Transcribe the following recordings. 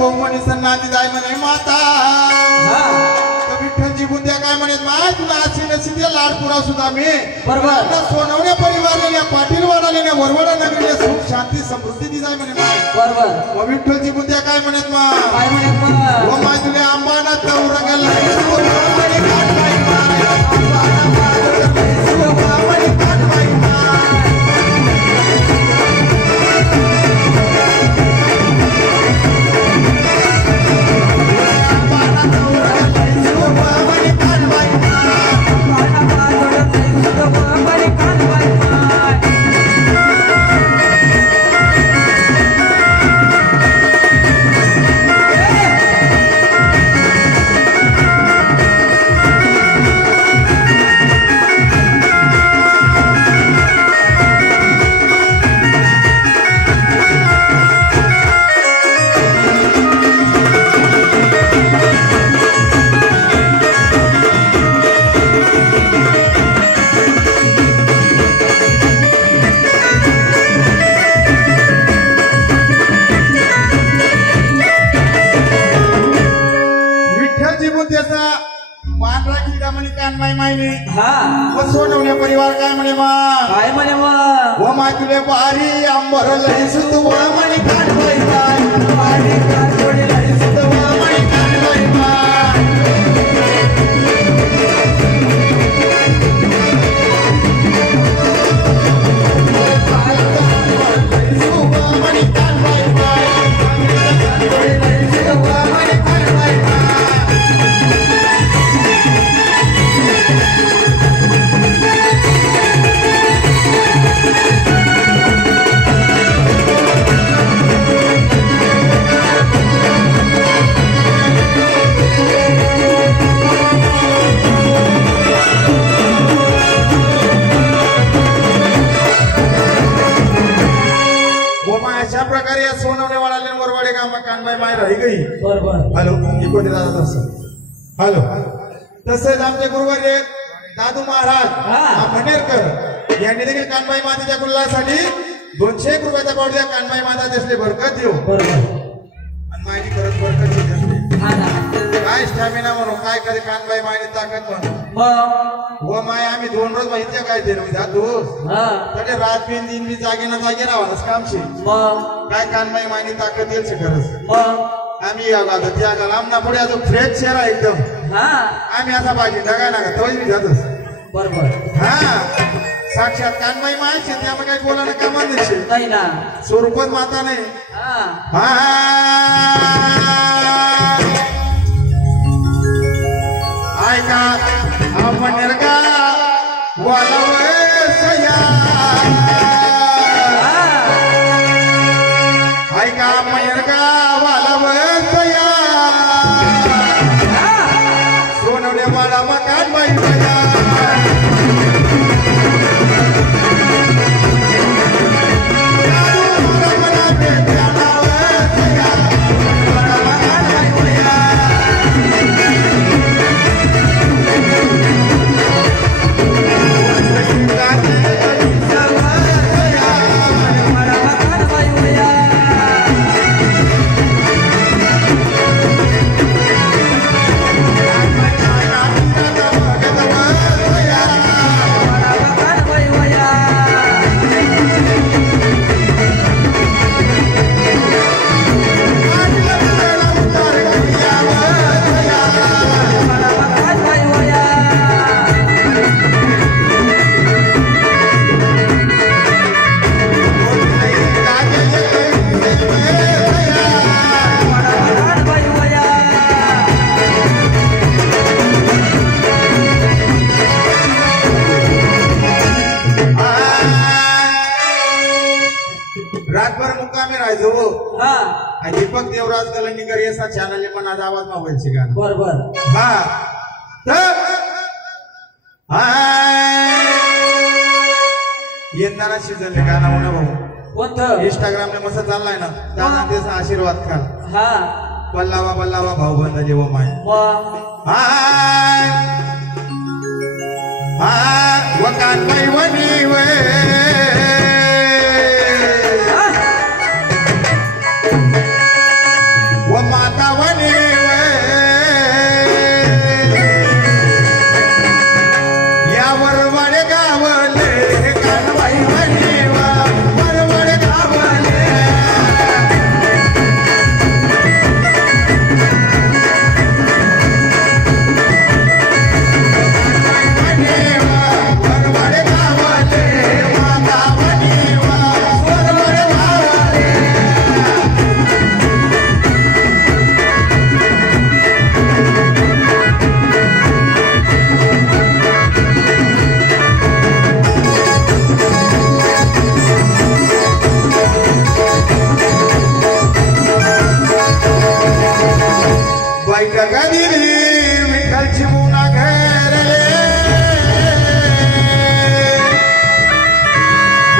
भाऊ म्हणे सन्नाती जाय म्हणे माता विठ्ठलजी बुद्ध्या काय म्हणत माय तुला अशी नसिते लाडपुरा सुद्धा मी बरोबर सोनवण्या परिवाराला पाटील वाढालेल्या वरवडा नगरीला सुख शांती समृद्धी दी जाय म्हणे माय बरोबर मग विठ्ठलजी बुद्ध्या काय म्हणत मा काय म्हणत मा माय तुला अंबाना तवरंगला सोनवण्या परिवार काय म्हणे मग काय म्हणे मग व माय तुले बारी अंबर लई सुत व म्हणे काढवाय बारी काढवडे लई सुत व म्हणे काढवाय हॅलो हॅलो तसेच आमचे गुरुवर्य दादू महाराज मनेरकर यांनी देखील कानबाई मातेच्या कुल्लासाठी 201 रुपयाचा पावडा द्या कानबाई माता दिसले बरकत देऊ आणि माझी खरंच बरकत काय स्टॅमिना म्हणून काय करे कानबाई मायने ताकद म्हणून व माय आम्ही 2 रोज माहिती काय दिलं मी दादू तरी रात बिन दिन मी जागे ना जागे राहणार कामशी काय कानबाई मायने ताकद येईल खरंच आम्ही त्या लांबना पुढे अजून फ्रेश चेहरा एकदम आम्ही असा बाजी ढगा ना तोच मी जातोच बरोबर साक्षात कानबाई मायाची त्यामुळे काही बोलायला कामा नाही ना स्वरूपच माता नाही ऐका आपण का ऐका आपण का सोनवण्या वाला मकान बाई दीपक देवराज कलंडीकर याचा चॅनल पण आज आवाज मावायची गाणं बरोबर येताना शिजले गाणं म्हणा भाऊ कोणतं इंस्टाग्रामने मस्त चाललाय ना दादा त्याचा आशीर्वाद का बल्लावा बल्लावा भाऊ बंद जेव माय वकान पैवणी वे वमा का दिली विठ्ठलची मुना घरले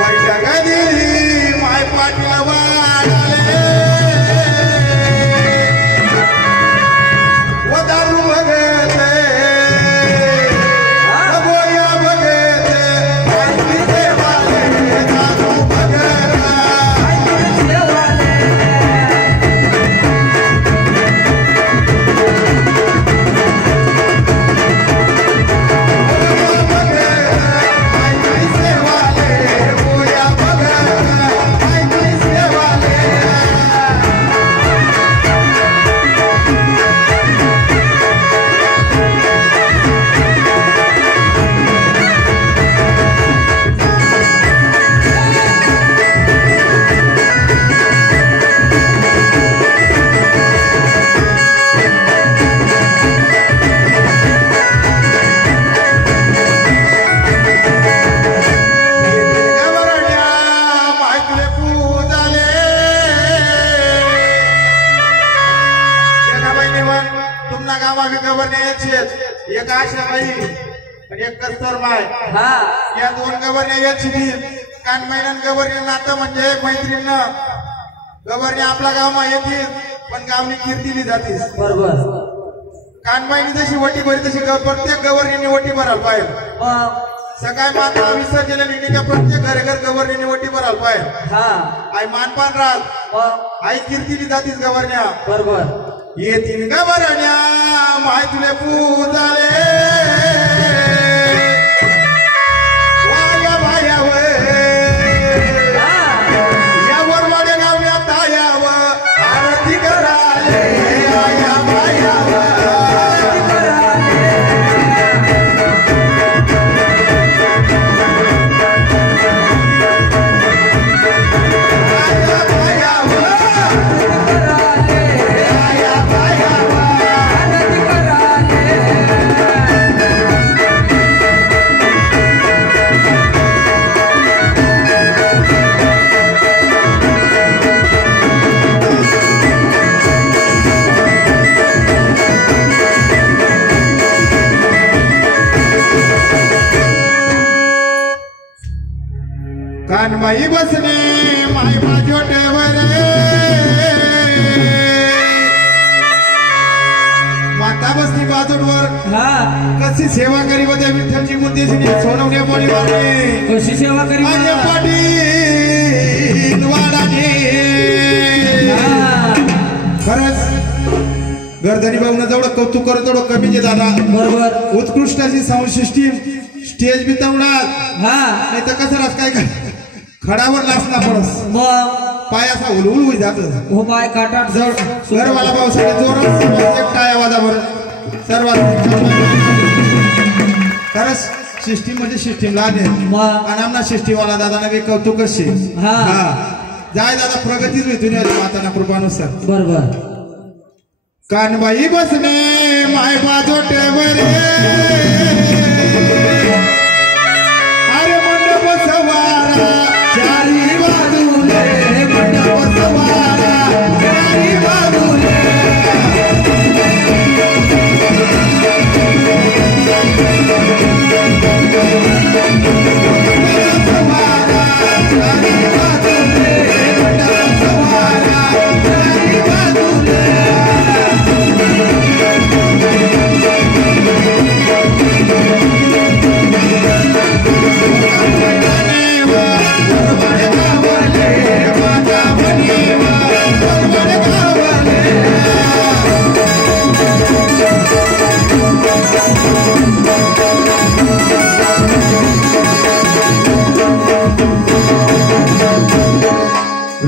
वाईट का दिली माय पाटील वाढले व दारू बघते गोया बघते ऐकी देवाले दारू बघता एक आशाबाई आणि एक कस्तुरबाई या दोन गवरण्या याची कानबाईनं गवरण्या नातं म्हणजे मैत्रीनं गवरण्या आपला गाव मा येतील पण गावनी कीर्तीली जातीस बरोबर कानबाईनी जशी वटी भरी तशी प्रत्येक गवरण्याने वटी भरायला पाहिजे सकाळी माता विसर्जन लिहिली का प्रत्येक घर गवरण्याने वटी भरायला पाहिजे आई मानपान राहत आई कीर्तीली जातीस गवरण्या बरोबर येतील गवरण्या माय तुले पूजाले वाया भायाव या वरवाड्या गावण्यात आयाव आरती कराले आया भायाव कानबाई बसने माय माझोटेवर माता बसली बाजूवर कशी सेवा करी व त्या विठ्ठलची मुद्देशी सोनवण्या पोळीवारने कशी सेवा करी माझे पाटील वाडाने खरंच गर्दनी भाऊन जेवढं कौतुक करत तेवढं कमीचे दादा बरोबर उत्कृष्टाची साऊंड सिस्टीम स्टेज बितवणार नाही तर कसं रास काय खडावर नाचना पडस पाय असा उलउल होई जात हो पाय काटाट जवळ घरवाला भाऊसाठी जोरात एकटा आवाजावर सर्वात खरंच सिस्टीम म्हणजे सिस्टीम लागे आणि आमना सिस्टीमवाला दादा काही कौतुक कशी जाय दादा प्रगतीच होती माताना कृपानुसार बरोबर कानबाई बसने माय बाजोटेवर अरे मंडप सवारा चारी बाजूले मंडप सवारा चारी बाजूले सवारा चारी बाजूले मंडप सवारा चारी बाजूले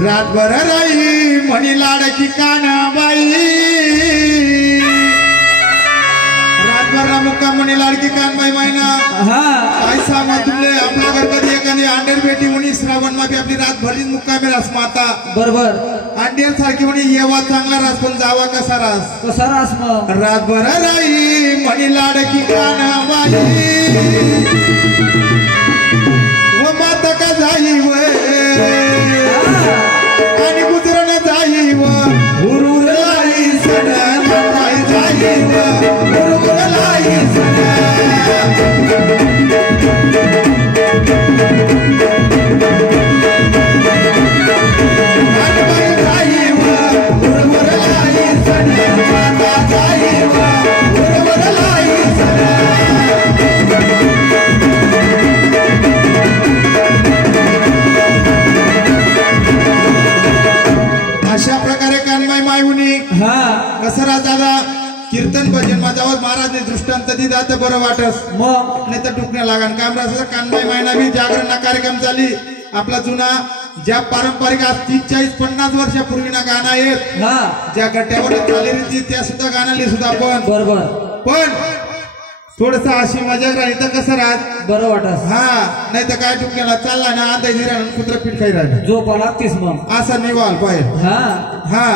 रातभर राई म्हणी लाडकी कानाबाई रातभर मुक्का म्हणी लाडकी कानबाई महिना काय सांगा तुमले आपल्या घर कधी एखादी अंडेर बेटी म्हणी श्रावण मध्ये आपली रात भरली मुक्कामी रास माता बरोबर अंडेर सारखी म्हणी येवा चांगला रास पण जावा कसा रास मग रातभर राई म्हणी लाडकी कानाबाई व माता का जाई आणि गुजरण जाई व हुरूर लाई सडन जाई कीर्तन भजन माझ्यावर महाराजने दृष्टांत दिला तर बरं वाटस मग नाही तर टुकण्या लागान कामराज कानबाई मायना बी जागरण कार्यक्रम झाली आपला जुना ज्या पारंपरिक आज 30-40-50 वर्षापूर्वीना गाणं येत हा ज्या गट्ट्यावर चालली त्या सुद्धा गाण्याली सुद्धा आपण बरोबर पण थोडस अशी मजा राहिली तर कसं राहत बरं वाटस हा नाही तर काय टुकण्याला चालला ना आता हिरा कुत्र पीठ खाई राहिलं झोपा लागतेस मग असं निवाल पाहिजे हा हा